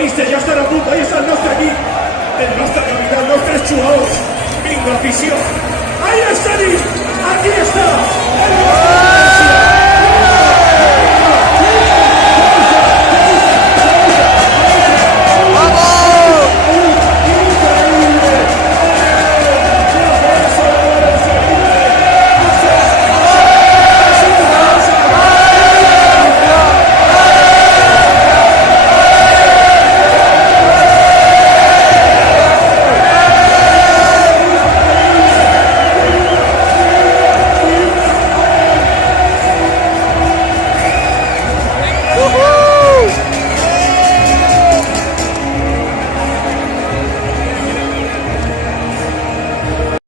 protagonistes ja estan a punt, ahí està el nostre equip, el nostre capità, els nostres jugadors, vinga, afició, ahí està, aquí està, el